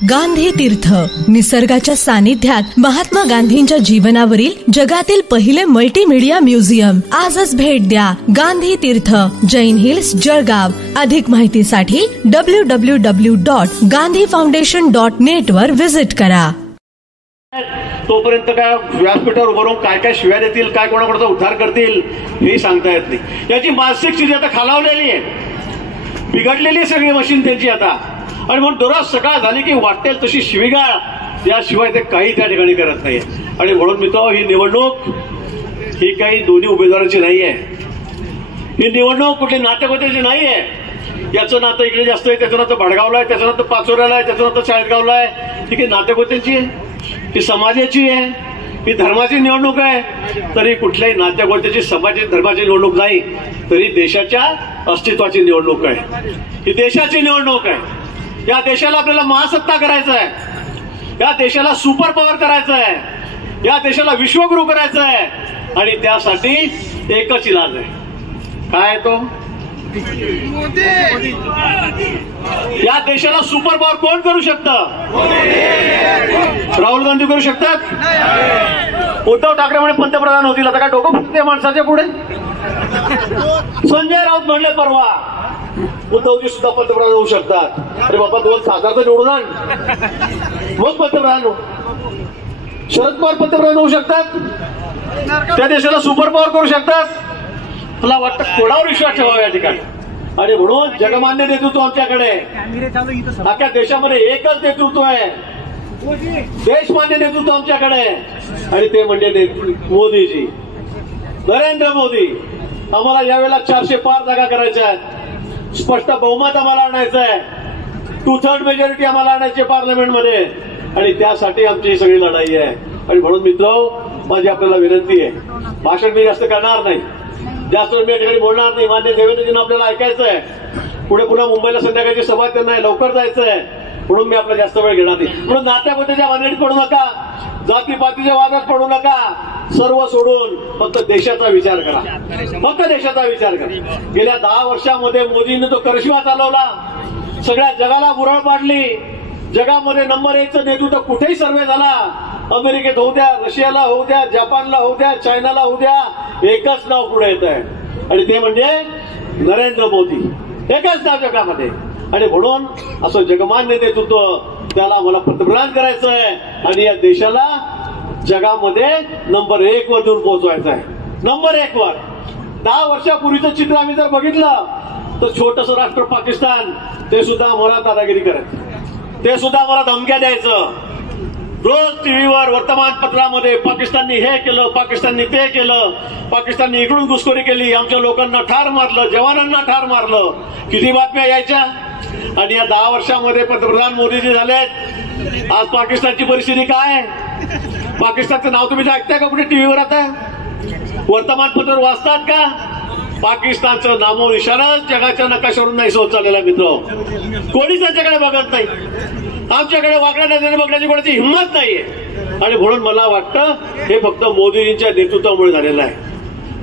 गांधी तीर्थ, निसर्गाच्या सानिध्यात महात्मा गांधींच्या जीवनावरील जगातील पहिले मल्टीमीडिया म्युझियम. आजच भेट द्या. गांधी तीर्थ, जैन हिल्स, जळगाव. अधिक माहितीसाठी www.gandhifoundation.net वर विजिट करा. तोपर्यंत काय व्यासपीठावर उभं राहून काय काय शिव्या देतील, काय कोणाकडचा उद्धार करतील हे सांगता येत नाही. याची मानसिक स्थिती आता खालावलेली आहे, बिघडलेली आहे सगळी मशीन त्यांची आता. आणि म्हणून दररोज सकाळ झाली की वाटेल तशी शिवीगाळ, याशिवाय ते काही त्या ठिकाणी करत नाही. आणि म्हणून मित्र, ही निवडणूक ही काही दोन्ही उमेदवारांची नाही आहे. ही निवडणूक कुठली नातेवाईकाची नाही आहे. याचं नातं इकडे जास्त आहे, त्याचं नातं भडगावला आहे, त्याचं नातं पाचोऱ्याला आहे, त्याचं नातं चाळीसगावला आहे. ही काही नातेवाईकांची आहे, ही समाजाची आहे, ही धर्माची निवडणूक आहे. तरी कुठल्याही नातेवाईकाची, समाजाची, धर्माची निवडणूक नाही, तरी देशाच्या अस्तित्वाची निवडणूक आहे. ही देशाची निवडणूक आहे. या देशाला आपल्याला महासत्ता करायचं आहे, या देशाला सुपर पॉवर करायचं आहे, या देशाला विश्वगुरु करायचं आहे. आणि त्यासाठी एकच इलाज आहे. काय तो? या देशाला सुपर पॉवर कोण करू शकतं? राहुल गांधी करू शकतात? उद्धव ठाकरे म्हणे पंतप्रधान होतील. आता काय डोकं फुटते माणसाच्या पुढे? संजय राऊत म्हणले परवा उद्धवजी सुद्धा पंतप्रधान होऊ शकतात. अरे बाबा, 2,000 तर निवडून आण, मग पंतप्रधान हो. शरद पवार पंतप्रधान होऊ शकतात, त्या देशाला सुपर पॉवर करू शकतात. मला वाटतं कोणावर विश्वास ठेवावा या ठिकाणी. आणि म्हणून जगमान्य नेतृत्व आमच्याकडे, अख्ख्या देशामध्ये एकच नेतृत्व आहे, देशमान्य नेतृत्व आमच्याकडे. आणि ते म्हणजे मोदीजी, नरेंद्र मोदी. आम्हाला यावेळेला 400 पार जागा करायच्या आहेत. स्पष्ट बहुमत आम्हाला आणायचं आहे, 2/3 मेजॉरिटी आम्हाला आणायची पार्लमेंटमध्ये. आणि त्यासाठी आमची ही सगळी लढाई आहे. आणि म्हणून मित्र, माझी आपल्याला विनंती आहे, भाषण मी जास्त करणार नाही, जास्त वेळ मी या ठिकाणी बोलणार नाही. मान्य देवेंद्रजींना आपल्याला ऐकायचं आहे. पुढे पुन्हा मुंबईला संध्याकाळची सभा त्यांना आहे, लवकर जायचं आहे. म्हणून मी आपला जास्त वेळ घेणार नाही. म्हणून नात्याबद्दलच्या भानगडीत पडू नका, जातीपातीच्या वादात पडू नका. सर्व सोडून फक्त देशाचा विचार करा, फक्त देशाचा विचार करा. गेल्या 10 वर्षामध्ये मोदींनी तो करशिवा चालवला, सगळ्या जगाला बुरळ पाडली. जगामध्ये नंबर 1चं नेतृत्व कुठेही सर्वे झाला, अमेरिकेत होऊ द्या, रशियाला होऊ द्या, जपानला होऊ द्या, चायनाला होऊ द्या, एकच नाव पुढे येत आहे आणि ते म्हणजे नरेंद्र मोदी. एकच नाव जगामध्ये. आणि म्हणून असं जगमान्य नेतृत्व, त्याला मला पंतप्रधान करायचं आहे आणि या देशाला जगामध्ये नंबर 1 वर देऊन पोहोचवायचं आहे. नंबर 1 वर. 10 वर्षापूर्वीचं चित्र आम्ही जर बघितलं तर छोटंसं राष्ट्र पाकिस्तान, ते सुद्धा आम्हाला दादागिरी करायचं, ते सुद्धा आम्हाला धमक्या द्यायचं. रोज टीव्हीवर, वर्तमानपत्रामध्ये पाकिस्ताननी हे केलं, पाकिस्ताननी ते केलं, पाकिस्ताननी इकडून घुसखोरी केली, आमच्या लोकांना ठार मारलं, जवानांना ठार मारलं. किती बातम्या यायच्या. आणि या 10 वर्षामध्ये पंतप्रधान मोदीजी झालेत. आज पाकिस्तानची परिस्थिती काय? पाकिस्तानचं नाव तुम्ही ऐकताय का कुठे टीव्हीवर? आता वर्तमानपत्र वाचतात का? पाकिस्तानचं नामो निशाणच जगाच्या नकाशावरून नाही होत चाललेला मित्र. कोणीच त्यांच्याकडे बघत नाही. आमच्याकडे वाकड्या नजरेने बघण्याची कोणाची हिंमत नाहीये. आणि म्हणून मला वाटतं हे फक्त मोदीजींच्या नेतृत्वामुळे झालेलं आहे,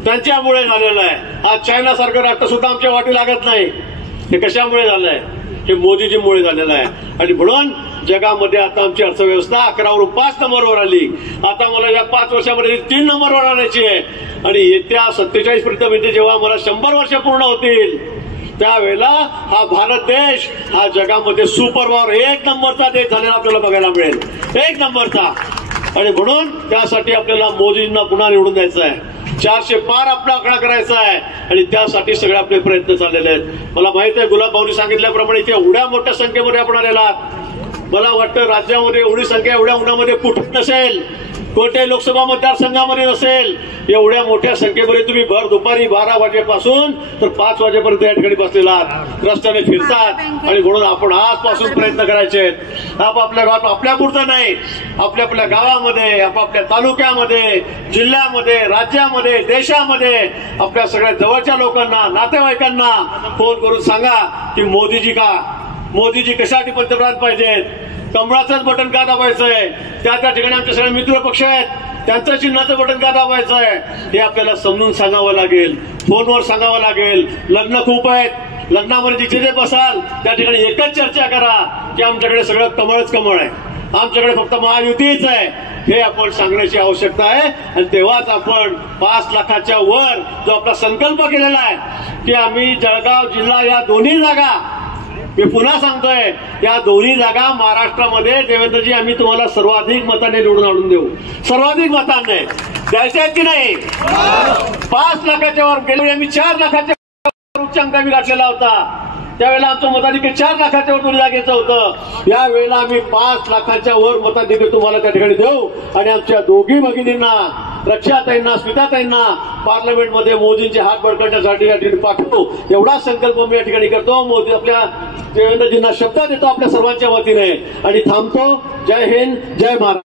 त्यांच्यामुळे झालेलं आहे. आज चायना सारखं राष्ट्र सुद्धा आमच्या वाटी लागत नाही. हे कशामुळे झालंय? हे मोदीजीमुळे झालेलं आहे. आणि म्हणून जगामध्ये आता आमची अर्थव्यवस्था 11वरून 5 नंबरवर आली. आता मला या 5 वर्षामध्ये 3 नंबरवर आणायची आहे. आणि येत्या 47 पर्यंत, म्हणजे जेव्हा मला 100 वर्ष पूर्ण होतील, त्यावेळेला हा भारत देश हा जगामध्ये सुपर पॉवर 1 नंबरचा देश झालेला आपल्याला बघायला मिळेल, 1 नंबरचा. आणि म्हणून त्यासाठी आपल्याला मोदींना पुन्हा निवडून द्यायचं आहे. 400 पार आपला आकडा करायचा आहे. आणि त्यासाठी सगळे आपले प्रयत्न चाललेले आहेत. मला माहित आहे, गुलाब भाऊनी सांगितल्याप्रमाणे इथे एवढ्या मोठ्या संख्येमध्ये आपण आलेला आहात. मला वाटतं राज्यामध्ये एवढी संख्या एवढ्या उन्हामध्ये कुठं नसेल, कोणत्याही लोकसभा मतदारसंघामध्ये नसेल. एवढ्या मोठ्या संख्येमध्ये तुम्ही भर दुपारी 12 वाजेपासून तर 5 वाजेपर्यंत या ठिकाणी बसलेला आहात, रस्त्याने फिरतात. आणि म्हणून आपण आजपासून प्रयत्न करायचे आहेत. आपापल्या गावात, आपल्या पुरतं नाही, आपल्या गावामध्ये, आपापल्या तालुक्यामध्ये, जिल्ह्यामध्ये, राज्यामध्ये, देशामध्ये आपल्या सगळ्या जवळच्या लोकांना, नातेवाईकांना फोन करून सांगा की मोदीजी कशासाठी पंतप्रधान पाहिजेत. कमळाचंच बटन का दाबायचंय? त्या ठिकाणी आमचे सगळे मित्र पक्ष आहेत, त्यांचं चिन्हाचं बटन का दाबायचंय हे आपल्याला समजून सांगावं लागेल, फोनवर सांगावं लागेल. लग्न खूप आहेत, लग्नामध्ये जिथे बसाल त्या ठिकाणी एकच चर्चा करा की आमच्याकडे सगळं कमळच कमळ आहे, आमच्याकडे फक्त महायुतीच आहे, हे आपण सांगण्याची आवश्यकता आहे. आणि तेव्हाच आपण 5 लाखाच्या वर जो आपला संकल्प केलेला आहे की आम्ही जळगाव जिल्हा या दोन्ही जागा, मी पुन्हा सांगतोय, या दोन्ही जागा महाराष्ट्रामध्ये देवेंद्रजी आम्ही तुम्हाला सर्वाधिक मताने निवडून आणून देऊ. सर्वाधिक मतांनी द्यायचे आहेत की नाही? 5 लाखाच्या वर गेल्या वेळी आम्ही 4 लाखाच्या उच्चांक आम्ही गाठलेला होता. त्यावेळेला आमचं मताधिक्य 4 लाखाच्या वर दोन्ही जागेचं होतं. यावेळेला आम्ही 5 लाखाच्या वर मताधिक्य तुम्हाला त्या ठिकाणी देऊ आणि आमच्या दोघी भगिनींना, रक्षाताईंना, स्मिताताईंना पार्लमेंटमध्ये मोदींचे हात बळकटण्यासाठी या ठिकाणी पाठवू, एवढा संकल्प मी या ठिकाणी करतो. मोदी आपल्या देवेंद्रजींना शब्द देतो आपल्या सर्वांच्या वतीने आणि थांबतो. जय हिंद, जय महाराष्ट्र.